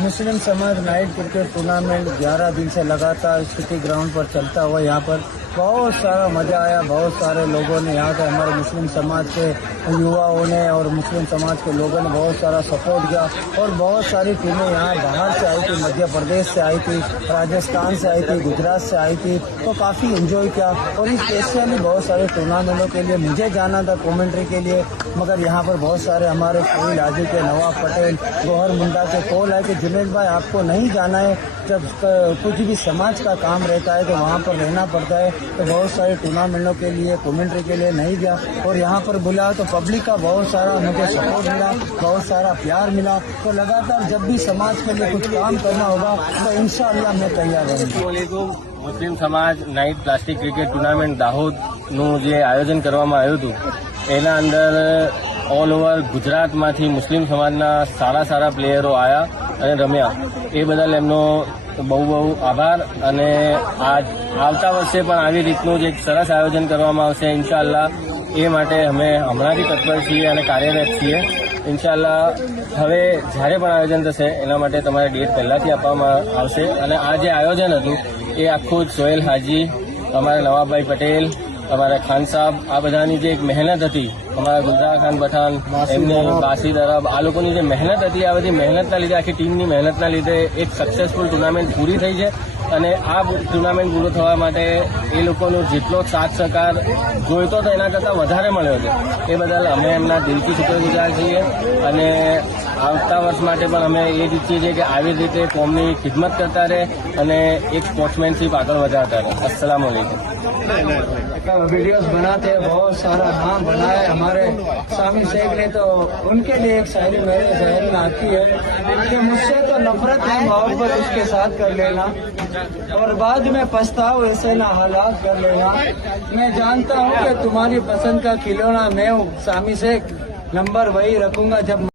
मुस्लिम समाज night cricket tournament 11 दिन से लगातार सिटी ग्राउंड पर चलता हुआ यहाँ पर बहुत सारा मजा आया। बहुत सारे लोगों ने यहाँ के हमारे मुस्लिम समाज के युवाओं ने और मुस्लिम समाज के लोगों ने बहुत सारा सपोर्ट किया और बहुत सारी टीमें यहाँ बाहर से आई थी, मध्य प्रदेश से आई थी, राजस्थान से आई थी, गुजरात से आई थी, तो काफ़ी एंजॉय किया। और इस स्पेशली बहुत सारे टूर्नामेंटों के लिए मुझे जाना था कमेंट्री के लिए, मगर यहाँ पर बहुत सारे हमारे सोहेल हाजी के, नवाब पटेल, गौहर मुंडा के कॉल आए कि जुनेद भाई आपको नहीं जाना है, जब कुछ भी समाज का काम रहता है तो वहाँ पर रहना पड़ता है। तो बहुत सारे टूर्नामेंटों के लिए कमेंट्री के लिए नहीं गया और यहाँ पर बुलाया तो पब्लिक का बहुत सारा मुझे सपोर्ट मिला, बहुत सारा प्यार मिला। तो लगातार जब भी समाज के लिए कुछ काम करना होगा तो इंशाअल्लाह मैं तैयार रहूँगा। મુસ્લિમ સમાજ નાઇટ પ્લાસ્ટિક ક્રિકેટ ટુર્નામેન્ટ દાહોદનું જે આયોજન કરવામાં આવ્યું હતું એના અંદર ઓલ ઓવર ગુજરાતમાંથી મુસ્લિમ સમાજના સારા પ્લેયરો આવ્યા અને રમ્યા, એ બદલ એમનો બહુ આભાર। અને આજ આવતા વર્ષે પણ આવી રીતનું જ એક સરસ આયોજન કરવામાં આવશે ઇન્શાઅલ્લાહ, એ માટે અમે હમણાંથી તત્પર છીએ અને કાર્યરત છીએ। ઇન્શાઅલ્લાહ હવે જ્યારે પણ આયોજન થશે એના માટે તમારે ડેટ પહેલાંથી આપવામાં આવશે। અને આ જે આયોજન હતું એ આખું જ સોહેલ હાજી, અમારા નવાબભાઈ પટેલ, અમારા ખાન સાહેબ, આ બધાની જે એક મહેનત હતી, અમારા ગુલઝાર ખાન પઠાણ, એમની બાસિદ અરબ, આ લોકોની જે મહેનત હતી, આ બધી મહેનતના લીધે, આખી ટીમની મહેનતના લીધે એક સક્સેસફુલ ટુર્નામેન્ટ પૂરી થઈ છે। અને આ ટુર્નામેન્ટ પૂરો થવા માટે એ લોકોનો જેટલો સાથ સહકાર જોઈતો હતો એના કરતાં વધારે મળ્યો છે, એ બદલ અમે એમના દિલથી શુક્રગુજાર છીએ। અને આવતા વર્ષ માટે પણ અમે એ જ ઈચ્છીએ છીએ કે આવી રીતે કોમની ખિદમત કરતા રહે અને એક स्पोर्ट्समैनशिप आगे बढ़ाता रहे। अस्सलाम वालेकुम। वीडियोस बनाते हैं, बहुत सारा नाम बनाया है हमारे सामी शेख ने, तो उनके लिए एक शायरी मेरे जहन में आती है कि मुझसे तो नफरत है, मोहब्बत उसके साथ कर लेना और बाद में पछताओ ऐसे ना हालात कर लेना। मैं जानता हूँ कि तुम्हारी पसंद का खिलौना मैं हूँ सामी शेख, नंबर वही रखूंगा जब